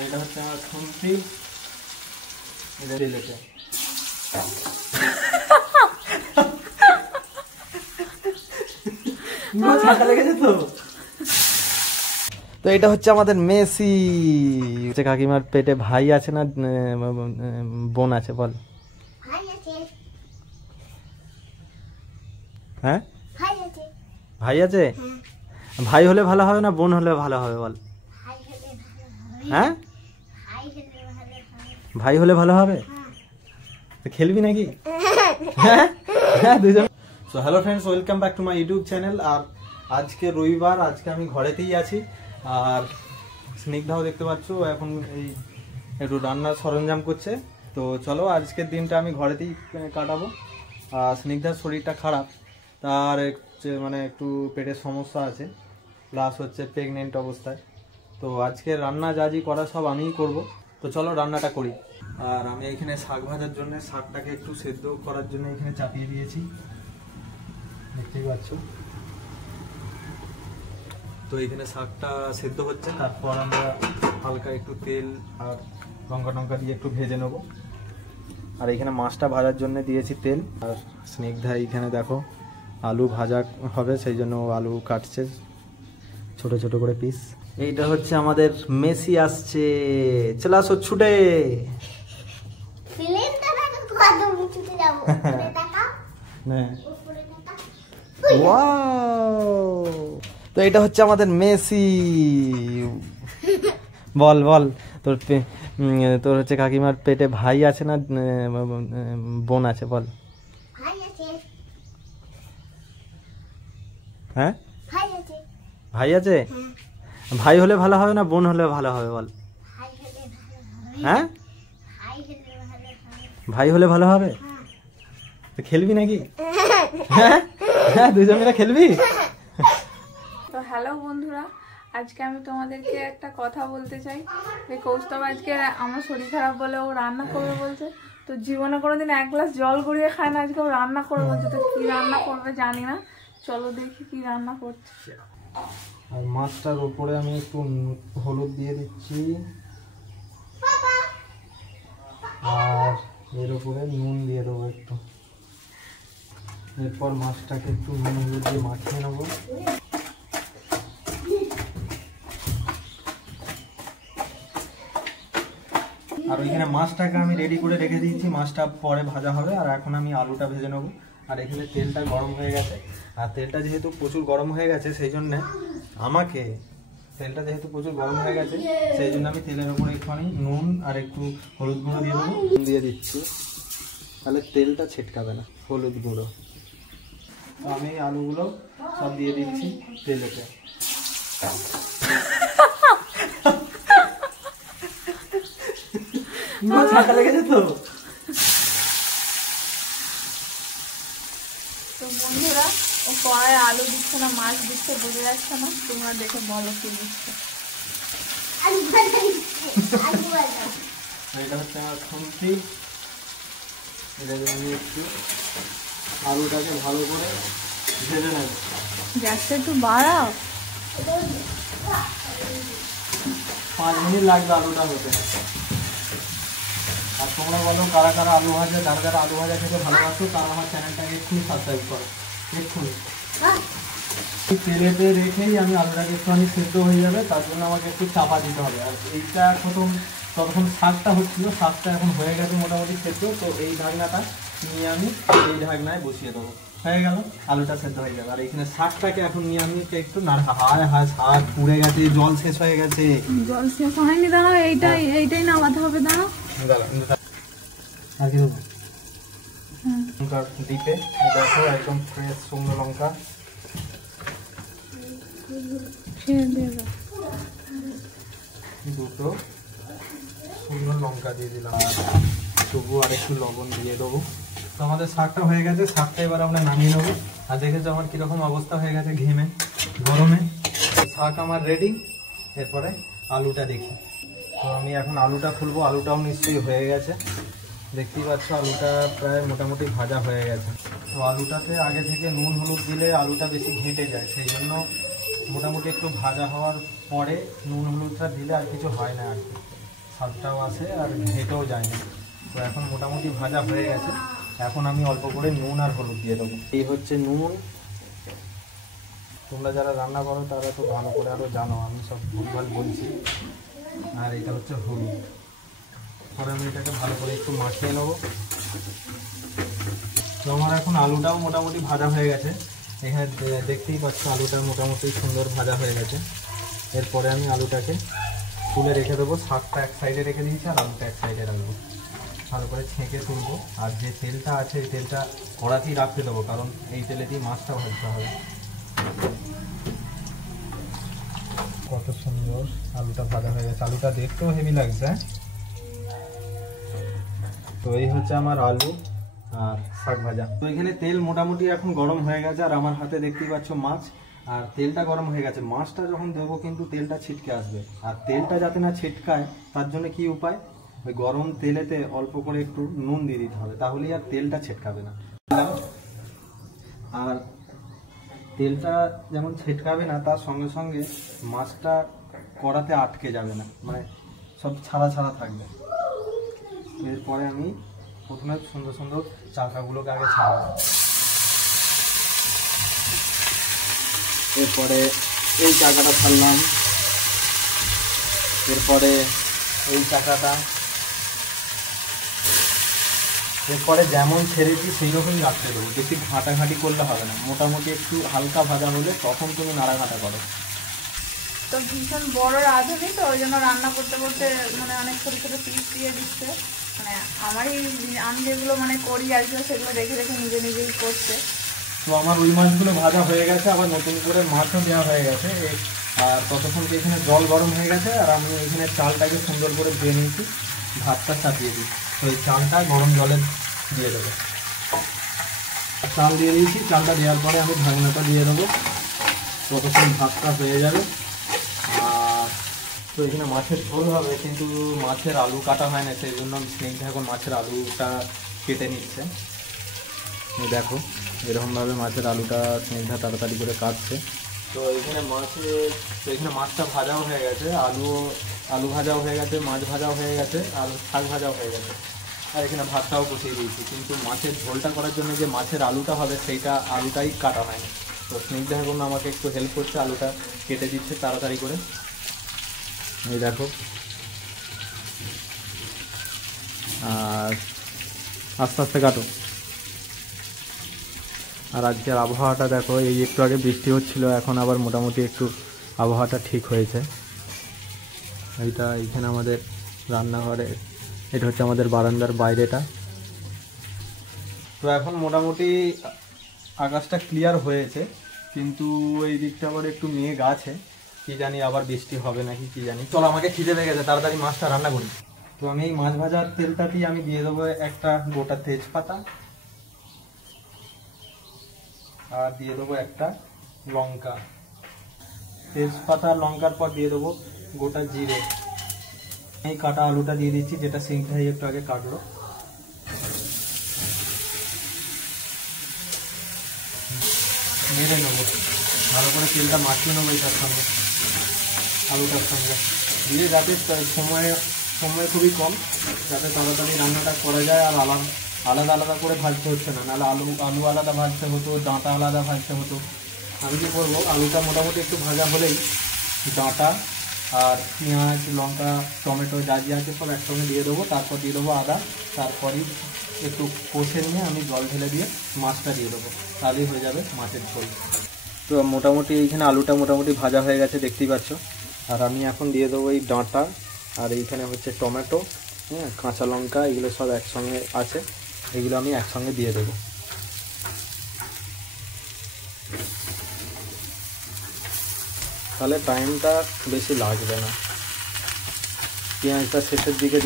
এটা হচ্ছে আমার খুন্তি, এটা রিলেটে। ছাতা লেগেছে তো। তো এটা হচ্ছে আমাদের মেসি। কাকিমার পেটে ভাই আছে না বোন আছে বল? হ্যাঁ ভাই আছে। ভাই হলে ভালো হবে না বোন হলে ভালো হবে বল? হ্যাঁ ভাই হলে ভালো হবে। খেলবি নাকি? হ্যাঁ দুজন। So hello friends, welcome back to my YouTube channel. আর আজকে রবিবার, আজকে আমি ঘরেতেই আছি। আর স্নিগ্ধাও দেখতে পাচ্ছ এখন এই একটু রান্নার সরঞ্জাম করছে। তো চলো আজকের দিনটা আমি ঘরেতেই কাটাবো। আর স্নিগ্ধার শরীরটা খারাপ, তার মানে একটু পেটের সমস্যা আছে, প্লাস হচ্ছে প্রেগনেন্ট অবস্থায়। তো আজকে রান্না যা করা সব আমিই করব। তো চলো রান্নাটা করি। আর আমি এখানে শাক ভাজার জন্য শাকটাকে একটু সেদ্ধ করার জন্য এখানে চাপিয়ে দিয়েছি, দেখতেই পাচ্ছ। তো এখানে শাকটা সেদ্ধ হচ্ছে, তারপর আমরা হালকা একটু তেল আর লঙ্কা টঙ্কা দিয়ে একটু ভেজে নেব। আর এখানে মাছটা ভাজার জন্য দিয়েছি তেল। আর স্নিগ্ধা এখানে দেখো আলু ভাজা হবে, সেই জন্য আলু কাটছে ছোট ছোট করে পিস। এইটা হচ্ছে আমাদের মেসি আসছে, চলে আসো ছুটে। তো এটা হচ্ছে আমাদের মেসি। বল বল তোর তোর হচ্ছে কাকিমার পেটে ভাই আছে না বোন আছে বল? হ্যাঁ ভাই আছে। ভাই হলে ভালো হবে না বোন হলে ভালো হবে বল? হ্যাঁ ভাই হলে ভালো হবে। খেলবি নাকি? হ্যাঁ দুজন মিলে খেলবি। তো হ্যালো বন্ধুরা, আজকে আমি তোমাদেরকে একটা কথা বলতে চাই যে কৌস্তব আজকে আমার শরীর খারাপ বলে ও রান্না করবে বলছে। তো জীবনে কোনোদিন এক গ্লাস জল গড়িয়ে খায় না, আজকে ও রান্না করবে বলছে। তো কি রান্না করবে জানি না, চলো দেখি কি রান্না করছে। আর মাছটার উপরে আমি একটু হলুদ দিয়ে দিচ্ছি, আর এর উপরে নুন দিয়ে দেবো একটু। এরপর মাছটাকে একটু নুন হলুদ দিয়ে মাখিয়ে নেবো। আর ওইখানে মাছটাকে আমি রেডি করে রেখে দিয়েছি, মাছটা পরে ভাজা হবে। আর এখন আমি আলুটা ভেজে নেবো। আর এখানে তেলটা গরম হয়ে গেছে। আর তেলটা যেহেতু প্রচুর গরম হয়ে গেছে সেই জন্য আমাকে তেলটা যেহেতু প্রচুর গরম হয়ে গেছে সেই জন্য আমি তেলের উপরে একটুখানি নুন আর একটু হলুদ গুঁড়ো দিয়ে দেবো, দিয়ে দিচ্ছি, তাহলে তেলটা ছিটকাবে না। হলুদ গুঁড়ো, আমি আলুগুলো সব দিয়ে দিচ্ছি তেলেতে। ছাতা লেগেছে তো। তো বন্ধুরা, ও কড়াই আলু দিচ্ছে না মাছ দিচ্ছে বুঝে যাচ্ছে না, তোমরা দেখে বলো কি দিচ্ছে। এটা হচ্ছে আমার খুন্তি, এটাকে আমি একটু আলুটাকে ভালো করে ভেজে নেব। গ্যাসটা একটু বাড়াও। 5 মিনিট লাগবে আলুটা হতে। আর তোমরা বলো কারা কারা আলু ভাজা, যারা যারা আলু ভাজা খেতে ভালোবাসো তারা আমার চ্যানেলটাকে এক্ষুনি সাবস্ক্রাইব করো, এক্ষুনি। তেলেতে রেখেই আমি আলুটাকে একটুখানি সেদ্ধ হয়ে যাবে, তার জন্য আমাকে একটু চাপা দিতে হবে। আর এইটা তখন শাকটা হচ্ছিল, শাকটা এখন হয়ে গেছে মোটামুটি সেদ্ধ। তো এই ঢাকনাটা নিয়ে আমি এই ঢাকনায় বসিয়ে দেবো, হয়ে গেল, আলুটা সেদ্ধ হয়ে যাবে। আর এখানে শাকটাকে এখন নিয়ে আমি একটু হায় হায় শাক পুড়ে গেছে, জল শেষ হয়ে গেছে। জল শেষ হয়নি, দাঁড়াও এইটাই নামাতে হবে, দাঁড়াও। আর কি দেবো? লঙ্কার ডিপে দেখো একদম ফ্রেশ শুকনো লঙ্কা, দুটো শুকনো লঙ্কা দিয়ে দিলাম, তবু আর একটু লবণ দিয়ে দেবো। তো আমাদের শাকটা হয়ে গেছে, শাকটা এবার আমরা নামিয়ে নেবো। আর দেখেছো আমার কিরকম অবস্থা হয়ে গেছে ঘেমে গরমে। শাক আমার রেডি, এরপরে আলুটা দেখি। তো আমি এখন আলুটা খুলবো, আলুটাও নিশ্চয়ই হয়ে গেছে, দেখতেই পাচ্ছ আলুটা প্রায় মোটামুটি ভাজা হয়ে গেছে। তো আলুটাতে আগে থেকে নুন হলুদ দিলে আলুটা বেশি ঘেঁটে যায়, সেই জন্য মোটামুটি একটু ভাজা হওয়ার পরে নুন হলুদটা দিলে আর কিছু হয় না আর কি। স্বাদটাও আসে আর ঘেটেও যায় না। তো এখন মোটামুটি ভাজা হয়ে গেছে। এখন আমি অল্প করে নুন আর হলুদ দিয়ে দেবো। এই হচ্ছে নুন, তোমরা যারা রান্না করো তারা তো ভালো করে আরও জানো, আমি সব ভুলভাল বলছি। আর এটা হচ্ছে হলুদ। পরে আমি এটাকে ভালো করে একটু মাখিয়ে নেবো। তো আমার এখন আলুটাও মোটামুটি ভাজা হয়ে গেছে। এখানে দেখতেই পাচ্ছ আলুটা মোটামুটি সুন্দর ভাজা হয়ে গেছে। এরপরে আমি আলুটাকে তুলে রেখে দেবো। শাকটা এক সাইডে রেখে দিয়েছি আর আলুটা এক সাইডে রাখবো। ভালো করে ছেঁকে তুলবো। আর যে তেলটা আছে এই তেলটা কড়াতেই রাখতে দেবো, কারণ এই তেলে দিয়ে মাছটা ভাজতে হবে। কত সুন্দর আলুটা ভাজা হয়ে গেছে। আলুটা দেখতেও হেভি লাগছে। তো এই হচ্ছে আমার আলু আর শাক ভাজা। তো এখানে তেল মোটামুটি এখন গরম হয়ে গেছে আর আমার হাতে দেখতেই পাচ্ছ মাছ। আর তেলটা গরম হয়ে গেছে। মাছটা যখন দেবো কিন্তু তেলটা ছিটকে আসবে। আর তেলটা যাতে না ছিটকায় তার জন্য কি উপায়, ওই গরম তেলেতে অল্প করে একটু নুন দিয়ে দিতে হবে, তাহলেই আর তেলটা ছিটকাবে না। আর তেলটা যেমন ছিটকাবে না তার সঙ্গে সঙ্গে মাছটা কড়াতে আটকে যাবে না, মানে সব ছাড়া ছাড়া থাকবে। এরপরে আমি প্রথমে সুন্দর সুন্দর চাকাগুলোকে আগে ছাড়াবো। এরপরে এই চাকাটা ছাড়লাম, এরপরে এই চাকাটা, এরপরে যেমন ছেড়েছি সেই রকমই রাখতে দেবো। বেশি ঘাঁটাঘাঁটি করলে হবে না, মোটামুটি একটু হালকা ভাজা হলে তখন তুমি নাড়াঘাঁটা করো। তো ভীষণ বড় রাঁধুনি, তো ওই জন্য রান্না করতে করতে মানে অনেক ছোটো ছোটো পিস দিয়ে দিচ্ছে। মানে আমি যেগুলো মানে করি আর কি সেগুলো দেখে দেখে নিজে নিজেই করছে। তো আমার ওই মাছগুলো ভাজা হয়ে গেছে, আবার নতুন করে মাছও দেওয়া হয়ে গেছে। আর ততক্ষণ এখানে জল গরম হয়ে গেছে আর আমি এখানে চালটাকে সুন্দর করে ধুয়ে নিয়েছি, ভাতটা চাপিয়ে দিই। তো এই চালটা গরম জলে দিয়ে দেবো। চাল দিয়ে দিয়েছি, চালটা দেওয়ার পরে আমি ঢাকনাটা দিয়ে দেবো, ততক্ষণ ভাতটা হয়ে যাবে। আর তো এখানে মাছের ঝোল হবে, কিন্তু মাছের আলু কাটা হয় না, সেই জন্য স্নেহা এখন মাছের আলুটা কেটে নিচ্ছে। দেখো এরকমভাবে মাছের আলুটা স্নেহা তাড়াতাড়ি করে কাটছে। তো এখানে মাছটা ভাজাও হয়ে গেছে, আলু ভাজাও হয়ে গেছে, মাছ ভাজাও হয়ে গেছে, আর শাক ভাজাও হয়ে গেছে। আর এখানে ভাতটাও বসিয়ে দিয়েছি, কিন্তু মাছের ঝোলটা করার জন্য যে মাছের আলুটা হবে সেইটা আলুটাই কাটা হয়নি। তো স্নেহা এখন আমাকে একটু হেল্প করছে, আলুটা কেটে দিচ্ছে তাড়াতাড়ি করে। এই দেখো, আর আস্তে আস্তে কাটো। আর আজকের আবহাওয়াটা দেখো, এই একটু আগে বৃষ্টি হচ্ছিল, এখন আবার মোটামুটি একটু আবহাওয়াটা ঠিক হয়েছে। এইখানে আমাদের রান্নাঘরে, এটা হচ্ছে আমাদের বারান্দার বাইরেটা। তো এখন মোটামুটি আকাশটা ক্লিয়ার হয়েছে, কিন্তু এই দিকটা আবার একটু মেঘ আছে, কি জানি আবার বৃষ্টি হবে নাকি কি জানি। চলো, আমাকে খিদে পেয়ে গেছে, তাড়াতাড়ি মাছটা রান্না করি। তো আমি এই মাছ ভাজার তেলটাতেই আমি দিয়ে দেবো একটা গোটা তেজপাতা, আর দিয়ে দেবো একটা লঙ্কা। তেজপাতা লঙ্কার পর দিয়ে দেবো গোটা জিরে। এই কাটা আলুটা দিয়ে দিচ্ছি, যেটা সিংটাই একটু আগে কাটলো। মেরে নেবো ভালো করে, তেলটা মাখিয়ে নেবো এটার সঙ্গে, আলুটার সঙ্গে দিয়ে, যাতে সময় খুবই কম, যাতে তাড়াতাড়ি রান্নাটা করা যায়। আর আলাদা আলাদা করে ভাজতে হচ্ছে না, নাহলে আলু আলাদা ভাজতে হতো, ডাঁটা আলাদা ভাজতে হতো। আমি কি করবো, আলুটা মোটামুটি একটু ভাজা হলেই ডাঁটা আর পেঁয়াজ, লঙ্কা, টমেটো যা যা আছে সব একসঙ্গে দিয়ে দেবো। তারপর দিয়ে দেবো আদা, তারপরেই একটু কষে নিয়ে আমি জল ঢেলে দিয়ে মাছটা দিয়ে দেবো, তাহলেই হয়ে যাবে মাছের ঝোল। তো মোটামুটি এইখানে আলুটা মোটামুটি ভাজা হয়ে গেছে দেখতেই পাচ্ছ। আর আমি এখন দিয়ে দেবো এই ডাঁটা, আর এইখানে হচ্ছে টমেটো, হ্যাঁ, কাঁচা লঙ্কা, এগুলো সব একসঙ্গে আছে, এগুলো আমি একসঙ্গে দিয়ে দেবো। তাহলে টাইমটা বেশি লাগবে না। পেঁয়াজটা শেষের দিকে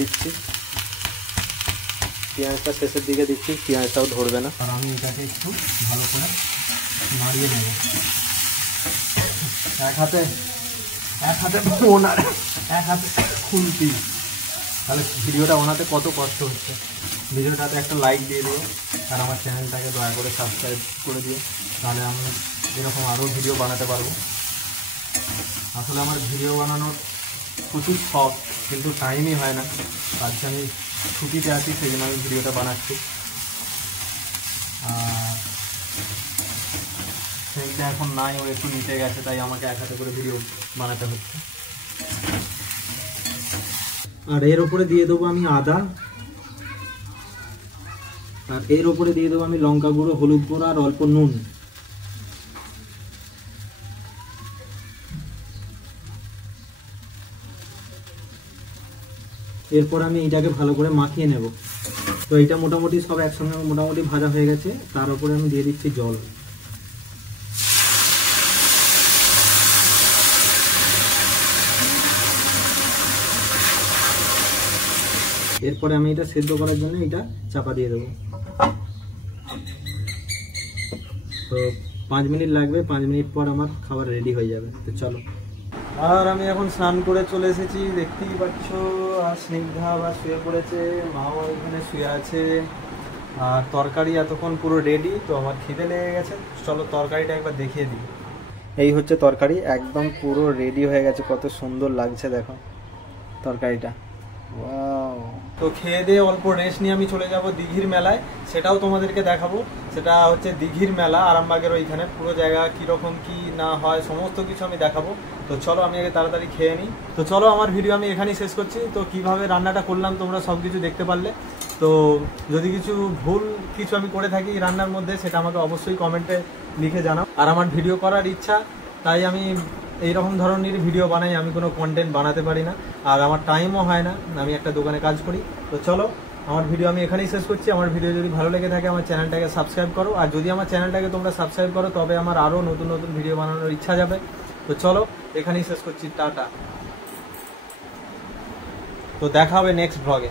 দিচ্ছি, পেঁয়াজটাও ধরবে না। আর আমি এটাকে একটু ভালো করে নাড়িয়ে নেব। এক হাতে ফোন আর এক হাতে খুন্তি, তাহলে ভিডিওটা বানাতে কত কষ্ট হচ্ছে। ভিডিওটাতে একটা লাইক দিয়ে দিও, আর আমার চ্যানেলটাকে দয়া করে সাবস্ক্রাইব করে দিও, তাহলে আমি এরকম আরও ভিডিও বানাতে পারবো। আসলে আমার ভিডিও বানানোর প্রচুর শখ, কিন্তু টাইমই হয় না। আজকে আমি ছুটিতে আছি, সেই জন্য আমি ভিডিওটা বানাচ্ছি। আর সেইটা এখন নাই, ও একটু নিচে গেছে, তাই আমাকে এক হাতে করে ভিডিও বানাতে হচ্ছে। আর এর ওপরে দিয়ে দেবো আমি আদা, আর এর ওপরে দিয়ে দেবো আমি লঙ্কা গুঁড়ো, হলুদ গুঁড়ো আর অল্প নুন। এরপর আমি এইটাকে ভালো করে মাখিয়ে নেব। তো এইটা মোটামুটি সব একসঙ্গে মোটামুটি ভাজা হয়ে গেছে। তার উপরে আমি দিয়ে দিচ্ছি জল। এরপরে আমি এটা সেদ্ধ করার জন্য এটা চাপা দিয়ে দেবো। তো 5 মিনিট লাগবে, 5 মিনিট পর আমার খাবার রেডি হয়ে যাবে। তো চলো। আর আমি এখন স্নান করে চলে এসেছি, দেখতেই পাচ্ছ। আর স্নিগ্ধা আবার শুয়ে পড়েছে, মাও এখানে শুয়ে আছে। আর তরকারি এতক্ষণ পুরো রেডি। তো আমার খিদে লেগে গেছে, চলো তরকারিটা একবার দেখিয়ে দিই। এই হচ্ছে তরকারি, একদম পুরো রেডি হয়ে গেছে। কত সুন্দর লাগছে দেখো তরকারিটা। ওয়াও। তো খেয়ে দিয়ে অল্প রেস্ট নিয়ে আমি চলে যাব দিঘির মেলায়, সেটাও তোমাদেরকে দেখাবো। সেটা হচ্ছে দিঘির মেলা, আরামবাগের ওইখানে। পুরো জায়গা কীরকম কি না হয় সমস্ত কিছু আমি দেখাবো। তো চলো আমি আগে তাড়াতাড়ি খেয়ে নিই। তো চলো, আমার ভিডিও আমি এখানেই শেষ করছি। তো কিভাবে রান্নাটা করলাম তোমরা সব কিছু দেখতে পারলে। তো যদি কিছু ভুল কিছু আমি করে থাকি রান্নার মধ্যে, সেটা আমাকে অবশ্যই কমেন্টে লিখে জানাও। আর আমার ভিডিও করার ইচ্ছা, তাই আমি এইরকম ধরনের ভিডিও বানাই। আমি কোনো কন্টেন্ট বানাতে পারি না, আর আমার টাইমও হয় না। আমি একটা দোকানে কাজ করি। তো চলো, আমার ভিডিও আমি এখানেই শেষ করছি। আমার ভিডিও যদি ভালো লেগে থাকে আমার চ্যানেলটাকে সাবস্ক্রাইব করো। আর যদি আমার চ্যানেলটাকে তোমরা সাবস্ক্রাইব করো, তবে আমার আরও নতুন নতুন ভিডিও বানানোর ইচ্ছা যাবে। তো চলো, এখানেই শেষ করছি। টাটা। তো দেখা হবে নেক্সট ব্লগে।